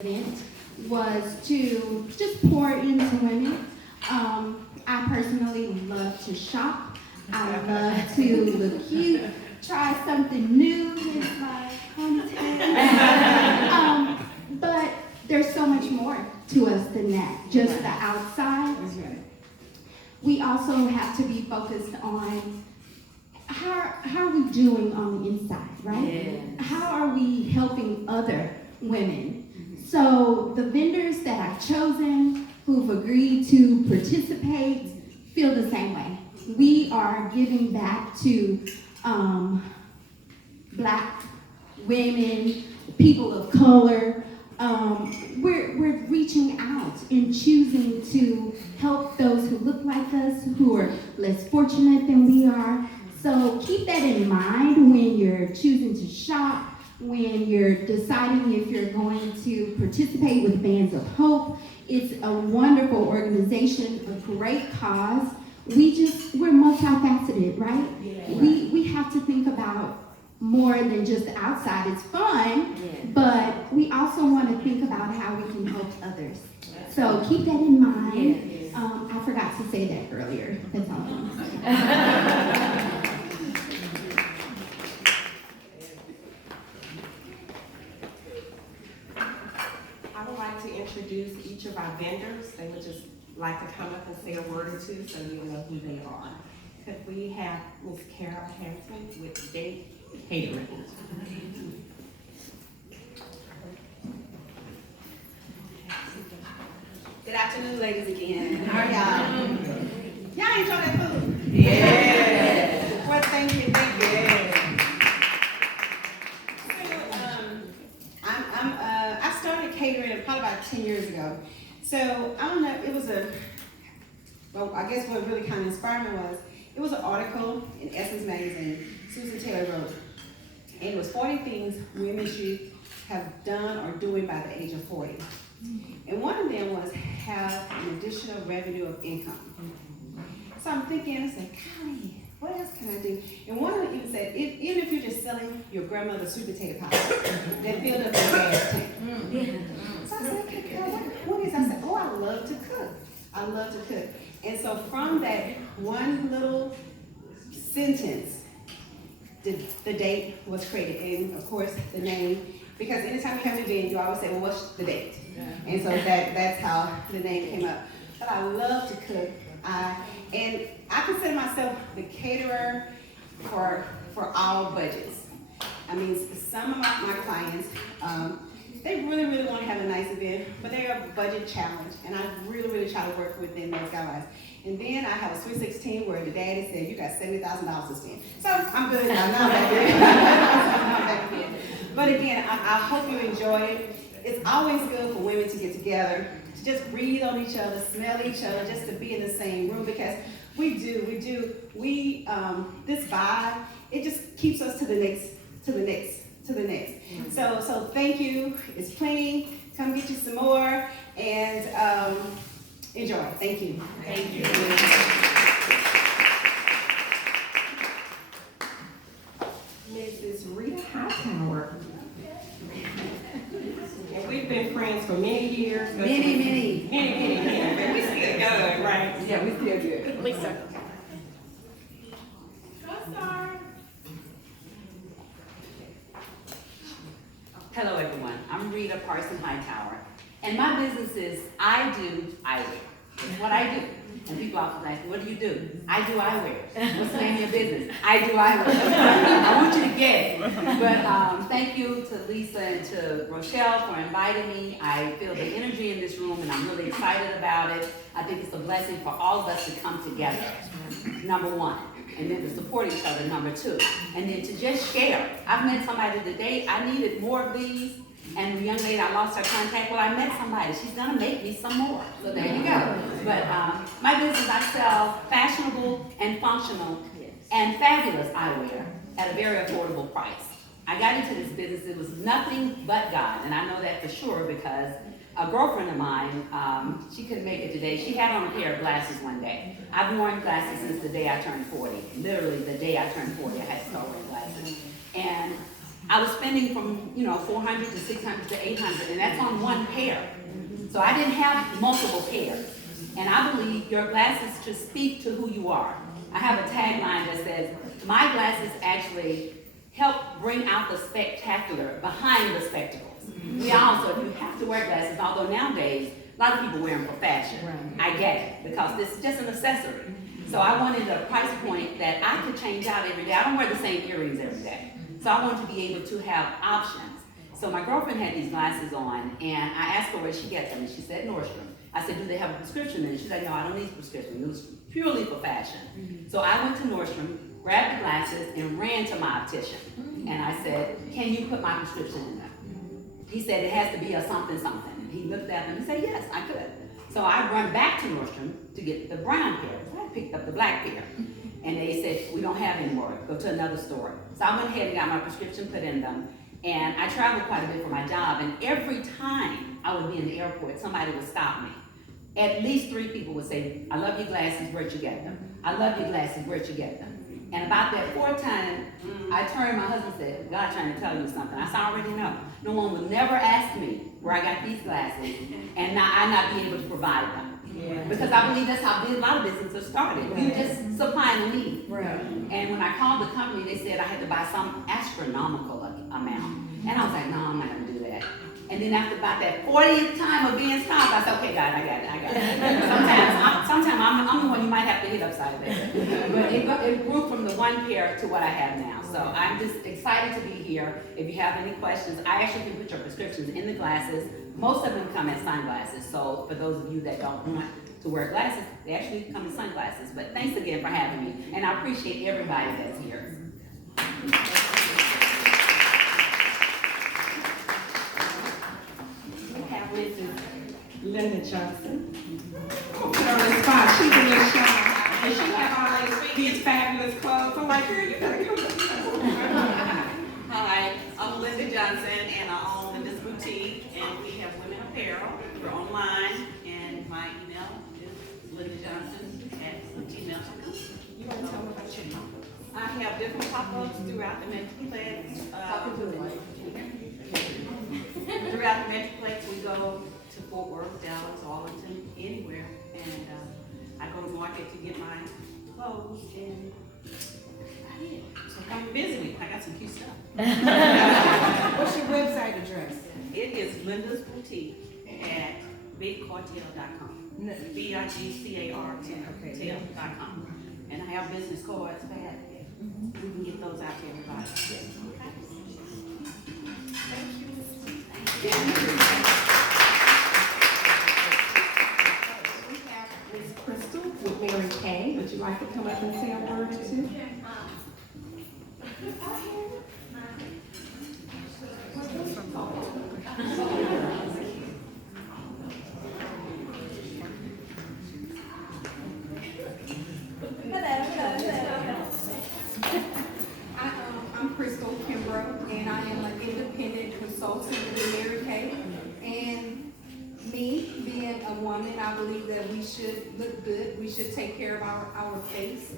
event was to just pour into women. I personally love to shop. I love to look cute, try something new with my ponytail. But there's so much more to us than that, just the outside. We also have to be focused on how are we doing on the inside, right? Yes. How are we helping other women? So the vendors that I've chosen, who've agreed to participate, feel the same way. We are giving back to Black women, people of color. We're reaching out and choosing to help those who look like us, who are less fortunate than we are. So keep that in mind when you're choosing to shop, when you're deciding if you're going to participate with Bands of Hope. It's a wonderful organization, a great cause. We're multifaceted, right? Yeah. We have to think about more than just the outside. It's fun, but we also want to think about how we can help others. So keep that in mind. I forgot to say that earlier. That's all I want to say. I would like to introduce each of our vendors. They would just like to come up and say a word or two so you'll know who they are. Could we have Ms. Carol Hampton with Date Catering? Good afternoon, ladies, again. How are y'all? Y'all enjoy that food? Yeah. Well, thank you. So, I started catering probably about 10 years ago. So, I don't know, I guess what really kind of inspired me was, it was an article in Essence Magazine, Susan Taylor wrote, and it was 40 things women should have done or doing by the age of 40. And one of them was have an additional revenue of income. So I'm thinking, I said, golly, what else can I do? And one of them even said, even if you're just selling your grandmother's sweet potato pie, that filled up your gas tank. So I said, okay, Carol, what is? I said, oh, I love to cook. I love to cook. And so from that one little sentence, the date was created, and of course the name. Because anytime you have an event, you always say, well, what's the date? And so that's how the name came up. But I love to cook. And I consider myself the caterer for all budgets. I mean, some of my clients, they really want to have a nice event, but they're a budget challenge. And I really try to work within those guidelines. And then I have a Sweet 16 where the daddy said, you got $70,000 to spend. So I'm good now. Now I'm back in. But again, I hope you enjoy it. It's always good for women to get together, to just breathe on each other, smell each other, just to be in the same room, because we this vibe, it just keeps us to the next. So thank you. It's plenty. Come get you some more and enjoy. Thank you. Thank you. Mrs. Rita Hightower. And we've been friends for many years. Many. But we still good, right? Yeah, we still good. Lisa. Hello, everyone. I'm Rita Parson Hightower, and my business is I do eyewear. It's what I do. And people often ask me, what do you do? I do eyewear. What's the name of your business? I do eyewear. I want you to get it. But thank you to Lisa and to Rochelle for inviting me. I feel the energy in this room, and I'm really excited about it. I think it's a blessing for all of us to come together, number one. And then to support each other, number two. And then to just share. I've met somebody today, I needed more of these. And the young lady, I lost her contact. Well, I met somebody. She's going to make me some more. So there you go. But my business, I sell fashionable and functional and fabulous eyewear at a very affordable price. I got into this business, it was nothing but God. And I know that for sure because a girlfriend of mine, she couldn't make it today. She had on a pair of glasses one day. I've worn glasses since the day I turned 40. Literally the day I turned 40, I had to start wearing glasses. And I was spending from, $400 to $600 to $800, and that's on one pair. So I didn't have multiple pairs. And I believe your glasses should speak to who you are. I have a tagline that says, my glasses actually help bring out the spectacular behind the spectacles. We also, if you have to wear glasses, although nowadays, a lot of people wear them for fashion. I get it, because this is just an accessory. So I wanted a price point that I could change out every day. I don't wear the same earrings every day. So I wanted to be able to have options. So my girlfriend had these glasses on, and I asked her where she gets them, and she said Nordstrom. I said, do they have a prescription in it? She said, no, I don't need a prescription. It was purely for fashion. So I went to Nordstrom, grabbed the glasses, and ran to my optician. And I said, can you put my prescription in there? He said, it has to be a something, something. And he looked at them and said, yes, I could. So I run back to Nordstrom to get the brown pair. So I picked up the black pair. And they said, we don't have any more. Go to another store. So I went ahead and got my prescription put in them. And I traveled quite a bit for my job. And every time I would be in the airport, somebody would stop me. At least 3 people would say, I love your glasses, where'd you get them? I love your glasses, where'd you get them? And about that 4th time, I turned, my husband said, God trying to tell you something. I said, I already know. No one will never ask me where I got these glasses and I not be able to provide them. Yeah. Because I believe that's how a lot of businesses started. We just supplying a need. Right. And when I called the company, they said I had to buy some astronomical amount. And I was like, no, I'm not gonna do that. And then after about that 40th time of being stopped, I said, okay, God, I got it. Sometimes I'm the one you might have to hit upside the head. But it grew from the one pair to what I have now. So I'm just excited to be here. If you have any questions, I actually can put your prescriptions in the glasses. Most of them come as sunglasses. So for those of you that don't want to wear glasses, they actually come in sunglasses. But thanks again for having me. And I appreciate everybody that's here. Mrs. Linda Johnson. Put her on the spot. She's a little shy. And she have all these fabulous clothes. I'm like, girl, you gotta come. Hi, I'm Linda Johnson, and I own this boutique, and we have women apparel. We're online, and my email is lindajohnson@gmail.com. You want to tell me about your pop-ups? I have different pop-ups throughout the Metroplex. Throughout the Metroplex, we go to Fort Worth, Dallas, Arlington, anywhere, and I go to market to get my clothes, and that's it. So come visit me. I got some cute stuff. What's your website address? It is Linda's Boutique at bigcartel.com. BIGCARTEL.com. And I have business cards for that. We can get those out to everybody. Okay. Thank you, Ms. Yeah. We have Ms. Crystal with Mary Kay. Would you like to come up and say a word or two? I'm Crystal Kimbrough, and I am an independent consultant with Mary Kay. And me, being a woman, I believe that we should look good. We should take care of our face.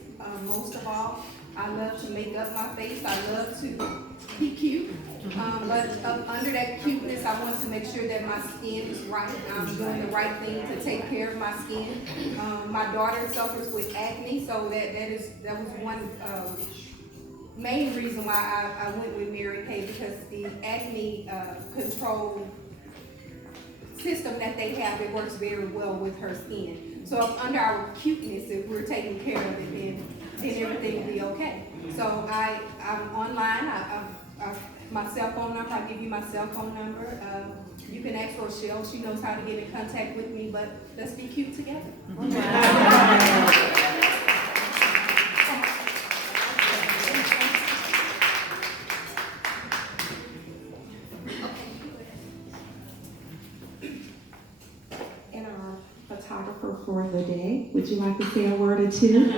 Most of all, I love to make up my face. I love to be cute. But under that cuteness, I want to make sure that my skin is right. I'm doing the right thing to take care of my skin. My daughter suffers with acne, so that was one main reason why I went with Mary Kay, because the acne control system that they have, it works very well with her skin. So under our cuteness, if we're taking care of it, then everything will be okay. So I'm online. My cell phone number, I'll give you my cell phone number. You can ask Rochelle, she knows how to get in contact with me, but let's be cute together. And our photographer for the day, would you like to say a word or two?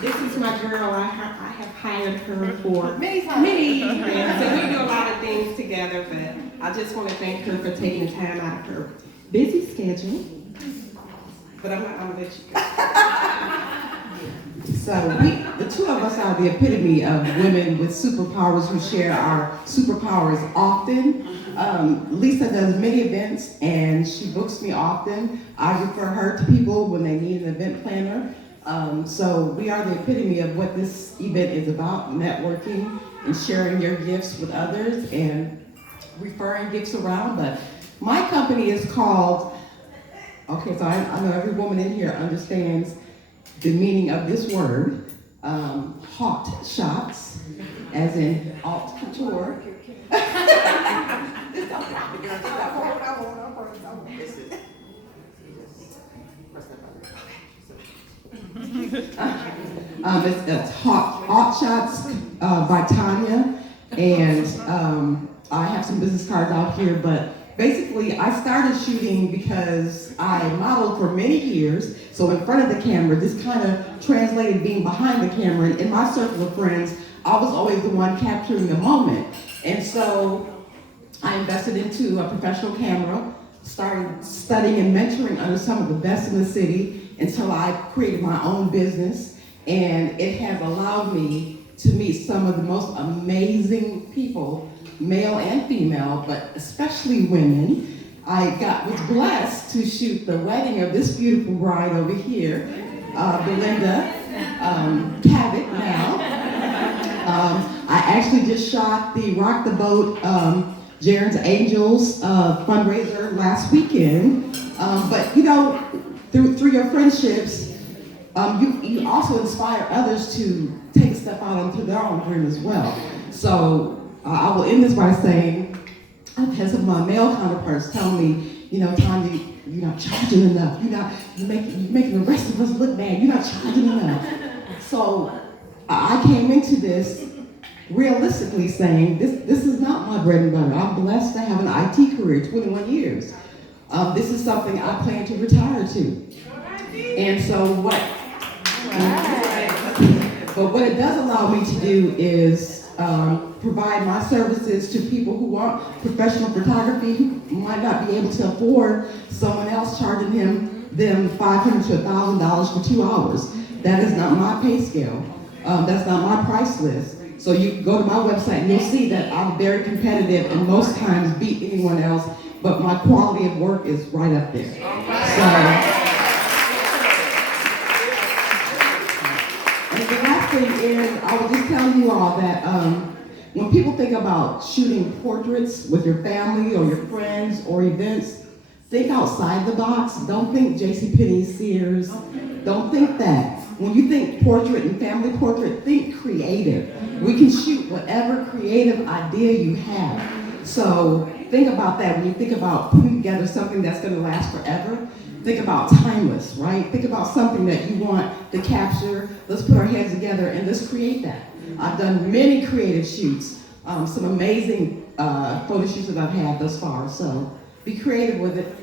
This is my girl. I have hired her for many years, so we do a lot of things together, but I just want to thank her for taking the time out of her busy schedule. But I'm gonna let you go. So the two of us are the epitome of women with superpowers who share our superpowers often. Lisa does many events and she books me often. I refer her to people when they need an event planner. So we are the epitome of what this event is about, networking and sharing your gifts with others and referring gifts around. But my company is called, okay, so I know every woman in here understands the meaning of this word, hot shots, as in haute couture. It's hot shots by Tanya, and I have some business cards out here, but basically, I started shooting because I modeled for many years, so in front of the camera, this kind of translated being behind the camera. In my circle of friends, I was always the one capturing the moment. And so I invested into a professional camera, started studying and mentoring under some of the best in the city until I created my own business. And it has allowed me to meet some of the most amazing people, male and female, but especially women. I was blessed to shoot the wedding of this beautiful bride over here, Belinda Cavett now. I actually just shot the Rock the Boat Jaren's Angels fundraiser last weekend. But you know, through your friendships, you also inspire others to take a step out onto their own dream as well. So I will end this by saying, I've had some of my male counterparts tell me, you know, Tanya, you're not charging enough. You're making the rest of us look bad. You're not charging enough. So I came into this realistically saying, this is not my bread and butter. I'm blessed to have an IT career, 21 years. This is something I plan to retire to. And so what it does allow me to do is provide my services to people who want professional photography who might not be able to afford someone else charging them $500 to $1,000 for 2 hours. That is not my pay scale. That's not my price list. So you go to my website and you'll see that I'm very competitive and most times beat anyone else, but my quality of work is right up there. And the last thing is, I will just tell you all that when people think about shooting portraits with your family or your friends or events, think outside the box. Don't think JCPenney, Sears. Don't think that. When you think portrait and family portrait, think creative. We can shoot whatever creative idea you have. So think about that when you think about putting together something that's going to last forever. Think about timeless, right? Think about something that you want to capture. Let's put our heads together and let's create that. I've done many creative shoots, some amazing photo shoots that I've had thus far. So be creative with it.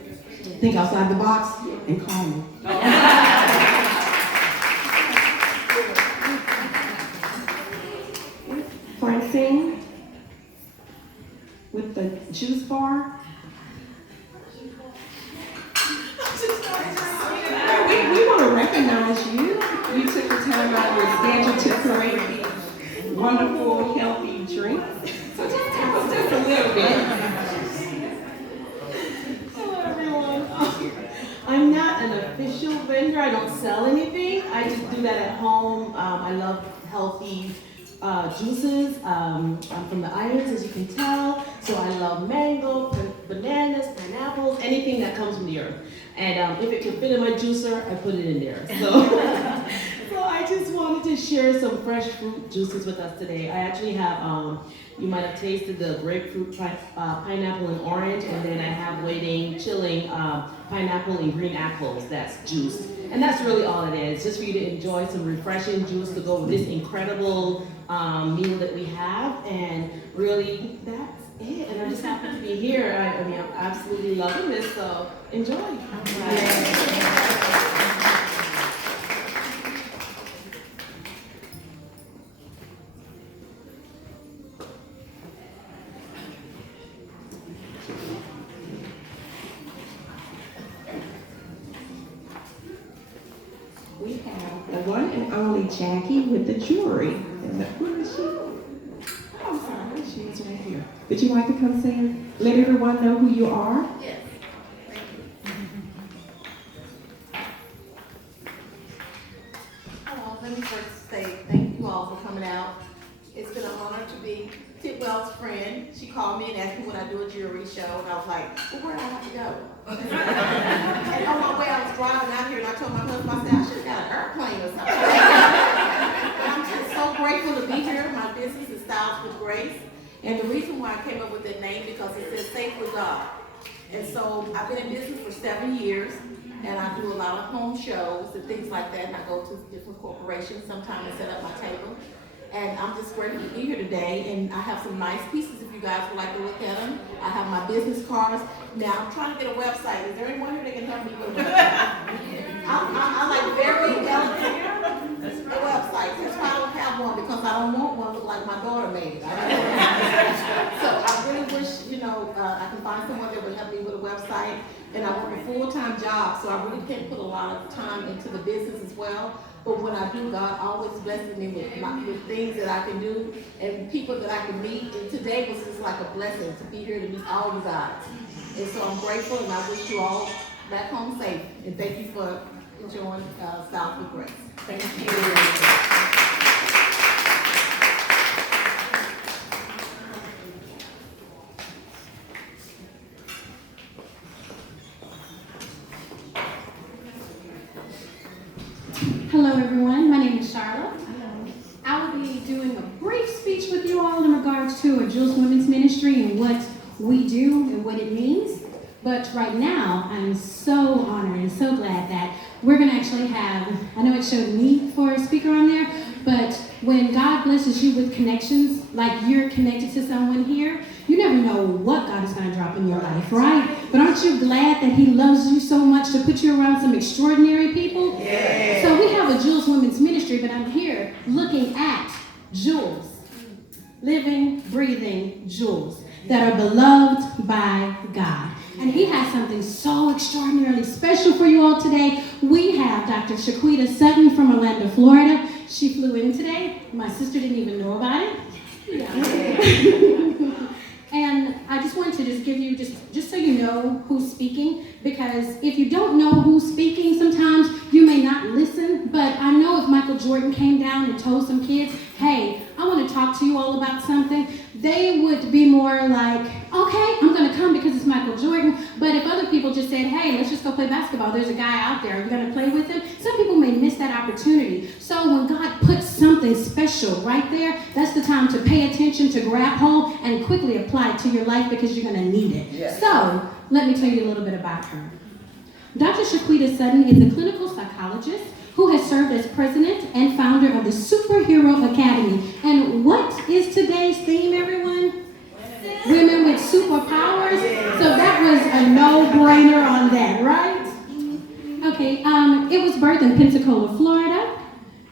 Think outside the box and call me. Francine with the juice bar. We want to recognize you. You took the time out of your schedule to create wonderful, healthy drinks. So just tell us just a little bit. Hello, everyone. I'm not an official vendor. I don't sell anything. I just do that at home. I love healthy juices. I'm from the islands, as you can tell. So I love mango, bananas, pineapples, anything that comes from the earth. And if it can fit in my juicer, I put it in there. So I just wanted to share some fresh fruit juices with us today. I actually have, you might have tasted the grapefruit, pineapple, and orange, and then I have waiting, chilling pineapple and green apples that's juiced. And that's really all it is, just for you to enjoy some refreshing juice to go with this incredible meal that we have. And really, that's it. And I'm just happy to be here. I mean, I'm absolutely loving this, so enjoy. We have the one and only lovely Jackie with the jewelry. And where is she? Oh, I'm sorry, she is right here. Would you like to come say and let everyone know who you are? Yes. Let me first say thank you all for coming out. It's been an honor to be Tidwell's friend. She called me and asked me when I do a jewelry show, and I was like, well, where do I have to go? And on my way, I was driving out here, and I told my husband, I said, I should have got an airplane or something. I'm just so grateful to be here. My business is Styles with Grace. And the reason why I came up with that name, because it says Safe with God. And so I've been in business for 7 years. And I do a lot of home shows and things like that, and I go to different corporations sometimes and set up my table. And I'm just grateful to be here today, and I have some nice pieces if you guys would like to look at them. I have my business cards. Now, I'm trying to get a website. Is there anyone here that can help me with a website? I like very elegant websites. That's why I don't have one, because I don't want one to look like my daughter made it. So I really wish, I can find someone that would help me with a website. And I work a full-time job, so I really can't put a lot of time into the business as well. But when I do, God always blesses me with things that I can do and people that I can meet. And today was just like a blessing to be here to meet all you guys. And so I'm grateful, and I wish you all back home safe. And thank you for enjoying South with Grace. Thank you. Hello everyone, my name is Sharla. I will be doing a brief speech with you all in regards to a Jules Women's Ministry and what we do and what it means. But right now, I'm so honored and so glad that we're going to actually have, I know it showed me for a speaker on there, but when God blesses you with connections, like you're connected to someone here, you never know what God is going to drop in your life, right? But aren't you glad that He loves you so much to put you around some extraordinary people? Yeah. So we have a Jules Women's Ministry, but I'm here looking at Jules, living, breathing Jules that are beloved by God. And He has something so extraordinarily special for you all today. We have Dr. Shaquita Sutton from Orlando, Florida. She flew in today. My sister didn't even know about it. Yeah. And I just wanted to just give you, just so you know who's speaking, because if you don't know who's speaking, sometimes you may not listen, but I know if Michael Jordan came down and told some kids, hey, I want to talk to you all about something, they would be more like, okay, I'm going to come because it's Michael Jordan. But if other people just said, hey, let's just go play basketball, there's a guy out there, are you going to play with him? Some people may miss that opportunity. So when God puts something special right there, that's the time to pay attention, to grab hold, and quickly apply it to your life, because you're going to need it. Yes. So let me tell you a little bit about her. Dr. Shaquita Sutton is a clinical psychologist who has served as president and founder of the Superhero Academy. And what is today's theme, everyone? Women with superpowers. So that was a no-brainer on that, right? Okay, it was birthed in Pensacola, Florida.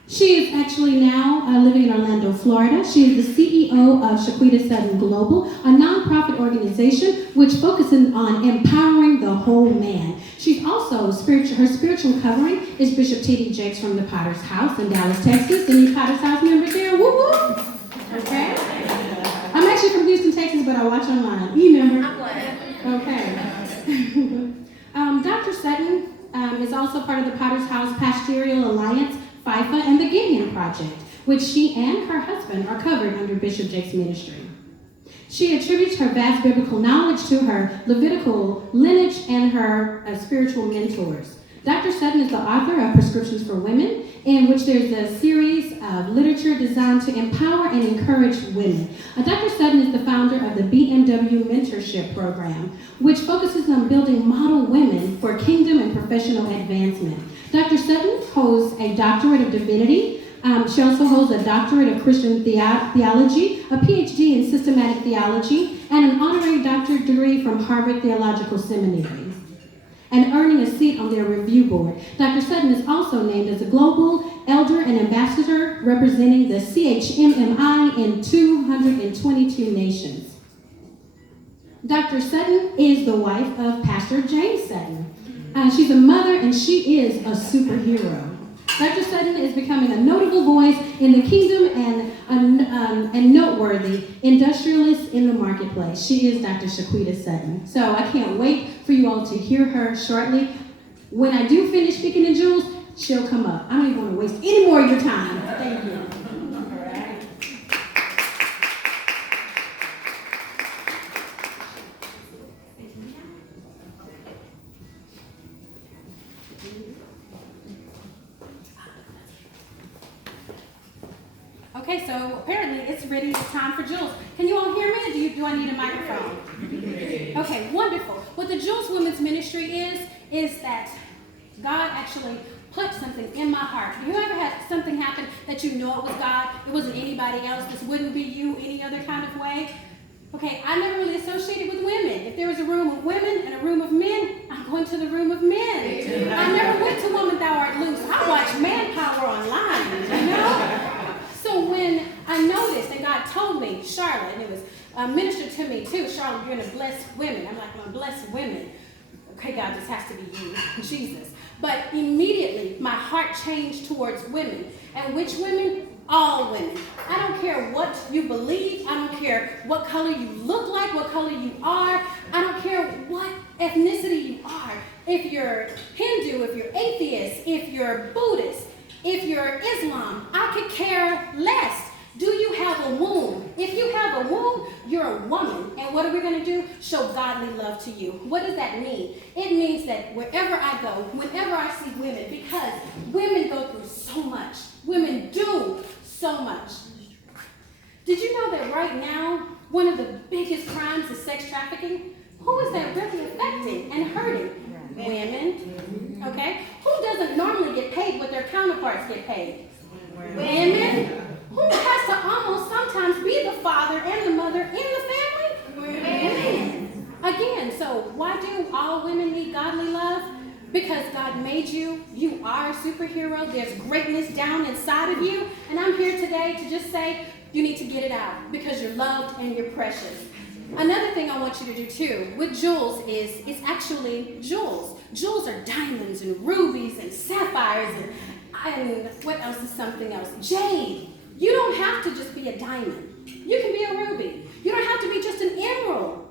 She is actually now living in Orlando, Florida. She is the CEO of Shaquita Sutton Global, a nonprofit organization which focuses on empowering the whole man. She's also, her spiritual covering is Bishop T.D. Jakes from the Potter's House in Dallas, Texas. Any Potter's House members there? Woo woo! Okay. I'm actually from Houston, Texas, but I watch online. E-member. I'm glad. Okay. Dr. Sutton is also part of the Potter's House Pastoral Alliance, FIFA, and the Gideon Project, which she and her husband are covered under Bishop Jakes' ministry. She attributes her vast biblical knowledge to her Levitical lineage and her spiritual mentors. Dr. Sutton is the author of Prescriptions for Women, in which there's a series of literature designed to empower and encourage women. Dr. Sutton is the founder of the BMW Mentorship Program, which focuses on building model women for kingdom and professional advancement. Dr. Sutton holds a doctorate of divinity. She also holds a doctorate of Christian theology, a PhD in systematic theology, and an honorary doctorate degree from Harvard Theological Seminary, and earning a seat on their review board. Dr. Sutton is also named as a global elder and ambassador representing the CHMMI in 222 nations. Dr. Sutton is the wife of Pastor James Sutton. She's a mother, and she is a superhero. Dr. Sutton is becoming a notable voice in the kingdom and noteworthy industrialist in the marketplace. She is Dr. Shaquita Sutton. So I can't wait for you all to hear her shortly. When I do finish picking the jewels, she'll come up. I don't even want to waste any more of your time. Thank you. Okay, so apparently it's ready. It's time for Jules. Can you all hear me, or do I need a microphone? Okay, wonderful. What the Jules Women's Ministry is that God actually put something in my heart. Have you ever had something happen that you know it was God? It wasn't anybody else. This wouldn't be you any other kind of way. Okay, I never really associated with women. If there was a room of women and a room of men, I'm going to the room of men. I never went to Woman Thou Art Loose. I watched Manpower online, you know? So when I noticed, and God told me, Sharla, and it was ministered to me too, Sharla, you're going to bless women. I'm like, I'm going to bless women. Okay, God, this has to be you, Jesus. But immediately, my heart changed towards women. And which women? All women. I don't care what you believe. I don't care what color you look like, what color you are. I don't care what ethnicity you are. If you're Hindu, if you're atheist, if you're Buddhist, if you're Islam, I could care less. Do you have a womb? If you have a womb, you're a woman. And what are we going to do? Show godly love to you. What does that mean? It means that wherever I go, whenever I see women, because women go through so much. Women do so much. Did you know that right now, one of the biggest crimes is sex trafficking? Who is that really affecting and hurting? Women. Okay? Who doesn't normally get paid what their counterparts get paid? Women. Who has to almost sometimes be the father and the mother in the family? Women. Again, so why do all women need godly love? Because God made you. You are a superhero. There's greatness down inside of you. And I'm here today to just say you need to get it out because you're loved and you're precious. Another thing I want you to do too with jewels is it's actually jewels. Jewels are diamonds and rubies and sapphires and what else is something else? Jade. You don't have to just be a diamond. You can be a ruby. You don't have to be just an emerald.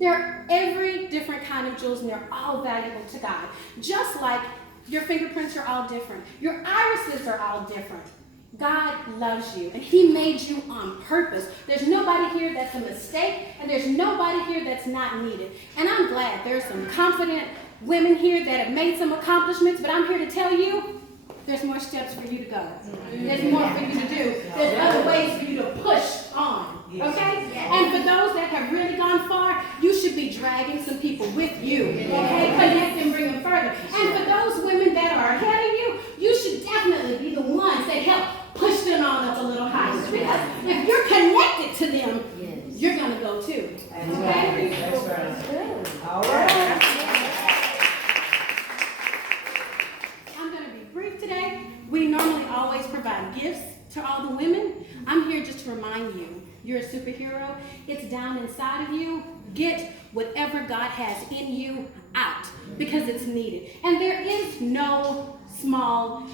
There are every different kind of jewels and they're all valuable to God. Just like your fingerprints are all different. Your irises are all different. God loves you and He made you on purpose. There's nobody here that's a mistake and there's nobody here that's not needed. And I'm glad there's some confident women here that have made some accomplishments, but I'm here to tell you there's more steps for you to go. There's more for you to do. There's other ways for you to push on. Okay? And for those that have really gone far, you should be dragging some people with you. Okay? Connect and bring them further. And for those women that are ahead of you, you should definitely be the ones that help push them on up a little higher. Because if you're connected to them, you're going to go too. Okay? That's right. All right. Today, we normally always provide gifts to all the women. I'm here just to remind you, you're a superhero. It's down inside of you. Get whatever God has in you out because it's needed. And there is no small,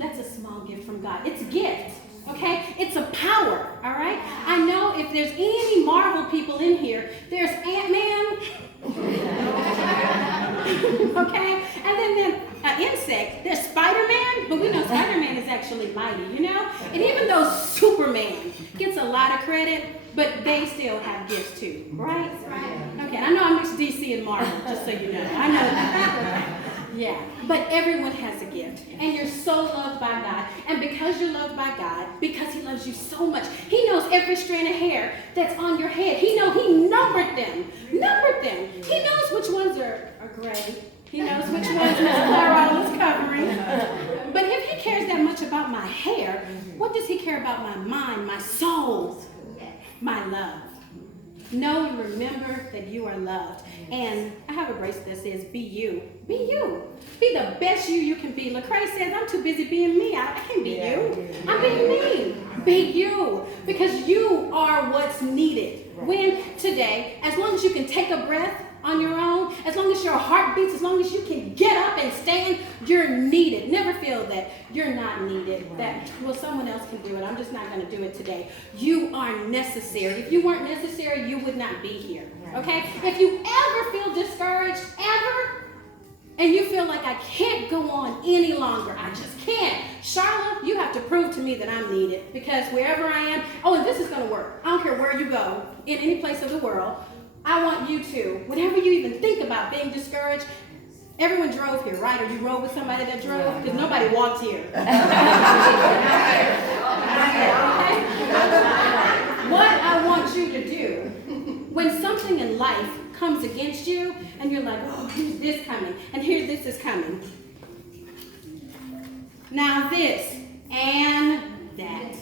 that's a small gift from God. It's a gift, okay? It's a power, all right? I know if there's any Marvel people in here, there's Ant-Man, okay? And then insect, there's Spider-Man, but we know Spider-Man is actually mighty, you know? And even though Superman gets a lot of credit, but they still have gifts too, right? Okay, I know I mixed DC and Marvel, just so you know. I know that. Yeah, but everyone has a gift, and you're so loved by God. And because you're loved by God, because He loves you so much, He knows every strand of hair that's on your head. He numbered them. He knows which ones are gray. He knows which ones Miss Clara is covering. But if He cares that much about my hair, what does He care about my mind, my soul, my love? Know and remember that you are loved. And I have a bracelet that says, be you. Be you. Be the best you can be. Lecrae says, I'm too busy being me. I can't be you. I'm being me. Be you. Because you are what's needed. When today, as long as you can take a breath, on your own, as long as your heart beats, as long as you can get up and stand, you're needed. Never feel that you're not needed, that, well, someone else can do it. I'm just not going to do it today. You are necessary. If you weren't necessary, you would not be here, okay? If you ever feel discouraged, ever, and you feel like I can't go on any longer, I just can't. Sharla, you have to prove to me that I'm needed, because wherever I am, oh, and this is going to work. I don't care where you go, in any place of the world, I want you to, whenever you even think about being discouraged, everyone drove here, right? Or you rode with somebody that drove? Because nobody walked here. What I want you to do, when something in life comes against you, and you're like, oh, here's this coming, and here this is coming. Now this, and that.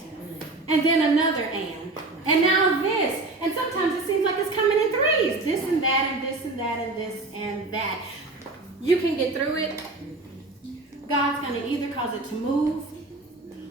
And then another and now this. And sometimes it seems like it's coming in threes. This and that, and this and that, and this and that. You can get through it. God's going to either cause it to move,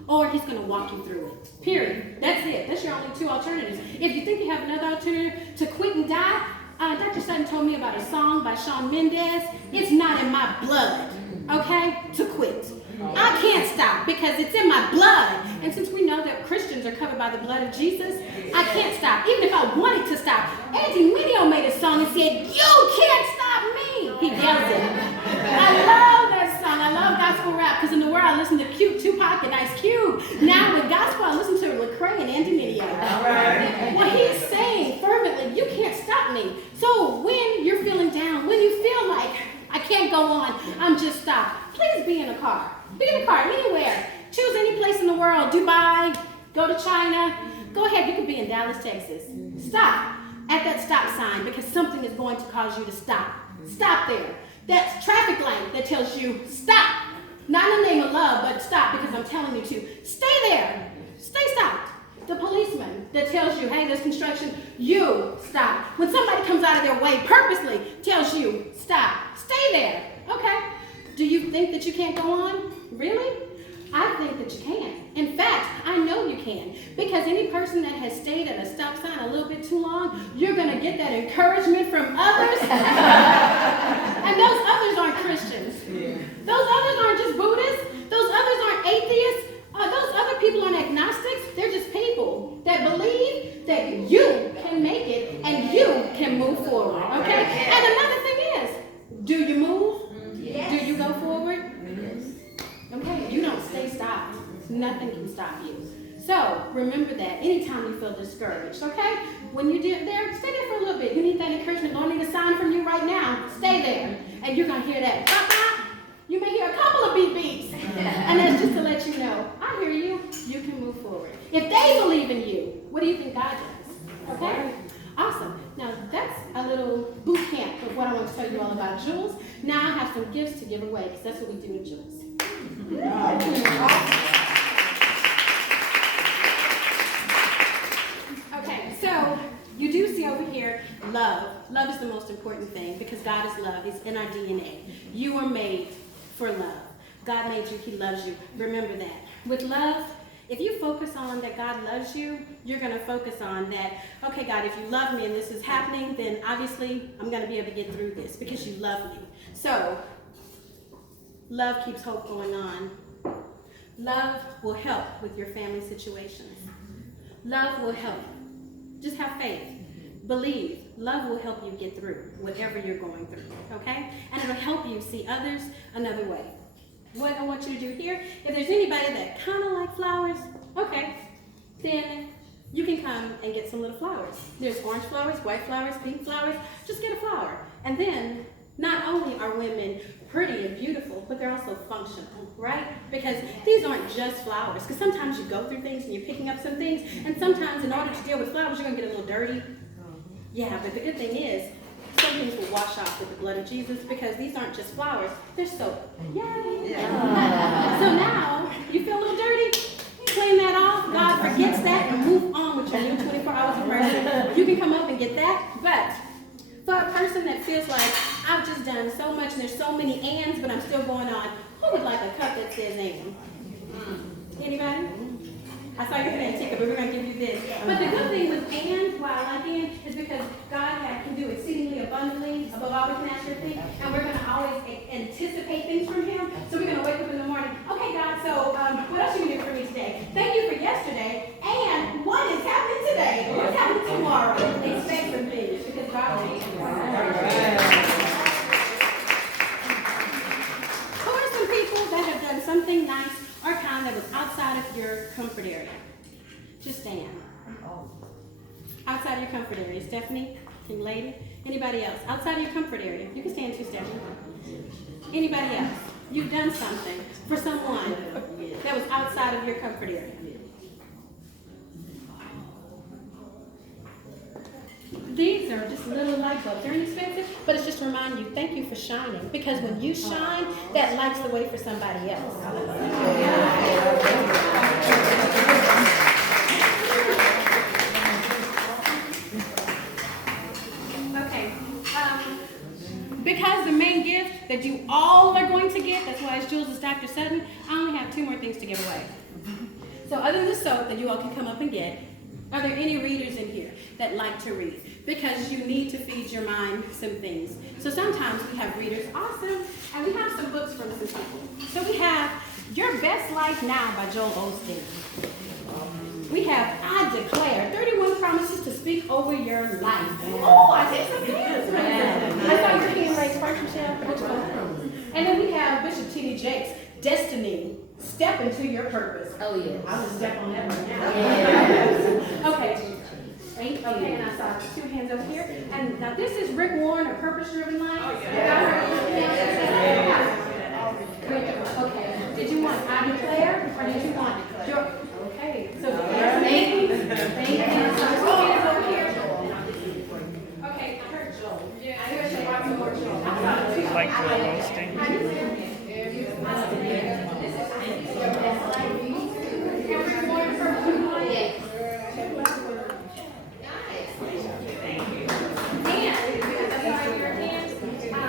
or he's going to walk you through it. Period. That's it. That's your only two alternatives. If you think you have another alternative to quit and die, Dr. Sutton told me about a song by Shawn Mendes. It's not in my blood, okay, to quit. I can't stop because it's in my blood. And since we know that Christians are covered by the blood of Jesus, I can't stop. Even if I wanted to stop. Andy Mineo made a song and said, you can't stop me. He yells it. I love that song. I love gospel rap because in the world I listen to Cute, Tupac, and Ice Cube. Now with gospel I listen to Lecrae and Andy Mineo. What he's saying fervently, you can't stop me. So when you're feeling down, when you feel like I can't go on, I'm just stopped, please be in a car. Be in a car, anywhere. Choose any place in the world. Dubai, go to China. Go ahead, you could be in Dallas, Texas. Stop at that stop sign because something is going to cause you to stop. Stop there. That's traffic light that tells you stop. Not in the name of love, but stop because I'm telling you to. Stay there. Stay stopped. The policeman that tells you, hey, there's construction, you stop. When somebody comes out of their way purposely tells you stop. Stay there. Okay? Do you think that you can't go on? Really? I think that you can. In fact, I know you can. Because any person that has stayed at a stop sign a little bit too long, you're going to get that encouragement from others. And those others aren't Christians. Those others aren't just Buddhists. Those others aren't atheists. Those other people aren't agnostics. They're just people that believe that you can make it and you can move forward. Okay? And another thing is, do you move? Yes. Do you go forward? Okay, you don't stay stopped. Nothing can stop you. So remember that anytime you feel discouraged, okay? When you get there, stay there for a little bit. You need that encouragement. Lord, need a sign from you right now. Stay there. And you're going to hear that. You may hear a couple of beep beeps. And that's just to let you know, I hear you. You can move forward. If they believe in you, what do you think God does? Okay? Awesome. Now, that's a little boot camp of what I want to tell you all about Jules. Now I have some gifts to give away because that's what we do with Jules. Okay, so you do see over here love. Love is the most important thing because God is love. It's in our DNA. You are made for love. God made you. He loves you. Remember that. With love, if you focus on that God loves you, you're going to focus on that, okay, God, if you love me and this is happening, then obviously I'm going to be able to get through this because you love me. So, love keeps hope going on. Love will help with your family situations. Love will help. Just have faith. Believe. Love will help you get through whatever you're going through, okay? And it'll help you see others another way. What I want you to do here, if there's anybody that kind of like flowers, okay, then you can come and get some little flowers. There's orange flowers, white flowers, pink flowers. Just get a flower. And then not only are women pretty and beautiful, but they're also functional, right? Because these aren't just flowers. Because sometimes you go through things and you're picking up some things, and sometimes in order to deal with flowers, you're going to get a little dirty. Yeah, but the good thing is, some things will wash off with the blood of Jesus because these aren't just flowers, they're soap. Yay! Yeah. So now, you feel a little dirty? Clean that off. God forgets that and move on with your new 24 hours of mercy. You can come up and get that, but for a person that feels like, I've just done so much and there's so many ands, but I'm still going on, who would like a cup that says and? Anybody? I saw your hand ticket, but we're going to give you this. But the good thing with and, why I like and, is because God can do exceedingly abundantly above all we can ask or think, and we're going to always anticipate things from him. So we're going to wake up in the morning, okay, God, so what else are you going to do for me today? Thank you for yesterday, and what is happening today? What's happening tomorrow? Expect some things, because God will answer. Who are some people that have done something nice or kind that was outside of your comfort area? Just stand. Outside of your comfort area. Stephanie, young lady. Anybody else? Outside of your comfort area. You can stand too, Stephanie. Anybody else? You've done something for someone that was outside of your comfort area. These are just little light bulbs. They're inexpensive, but it's just to remind you, thank you for shining. Because when you shine, that lights the way for somebody else. Because the main gift that you all are going to get, that's why it's Jules is Dr. Sutton, I only have 2 more things to give away. So other than the soap that you all can come up and get, are there any readers in here that like to read? Because you need to feed your mind some things. So sometimes we have readers, awesome, and we have some books from some people. So we have Your Best Life Now by Joel Osteen. We have I Declare, 31 Promises to Speak Over Your Life. Oh, I did some hands right now. I saw your hand raised first, Michelle. Which one? And then we have Bishop T.D. Jakes, Destiny, Step Into Your Purpose. Oh, yeah. I'm going to step on that right now. Yeah. Okay. Okay, and I saw 2 hands over here. And now this is Rick Warren, A Purpose-Driven Life. Oh, yeah. Okay. Did you want I Declare, or did you want your... Okay, so thank you. Thank you. Over here. Okay, I heard Joel. Yeah, I heard you want some more Joel. Like Joel Osteen.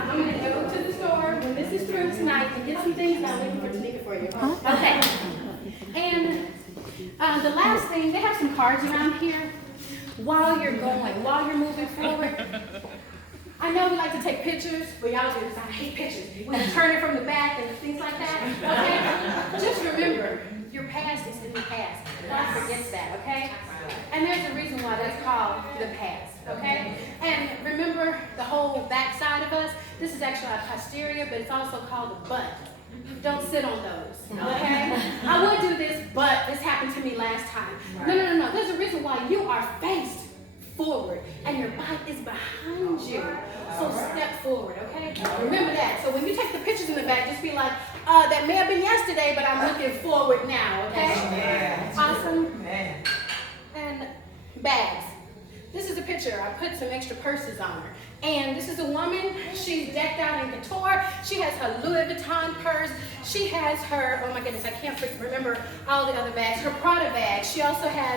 I'm going to go to the store when this is through tonight and get some things that I'm waiting for Tanika for you. Okay. And the last thing, they have some cards around here. While you're moving forward, I know we like to take pictures, but y'all do this. I hate pictures. We turn it from the back and things like that. Okay? Just remember, your past is in the past. God forgets that, okay? And there's a reason why that's called the past, okay? And remember the whole back side of us? This is actually our posterior, but it's also called the butt. Don't sit on those, okay? I would do this, but this happened to me last time. No. There's a reason why you are faced forward and your butt is behind you. So step forward, okay? Remember that. So when you take the pictures in the back, just be like, that may have been yesterday, but I'm looking forward now, okay? Awesome. And bags. This is a picture. I put some extra purses on her. And this is a woman. She's decked out in couture. She has her Louis Vuitton purse. She has her, oh my goodness, I can't remember all the other bags. Her Prada bag. She also has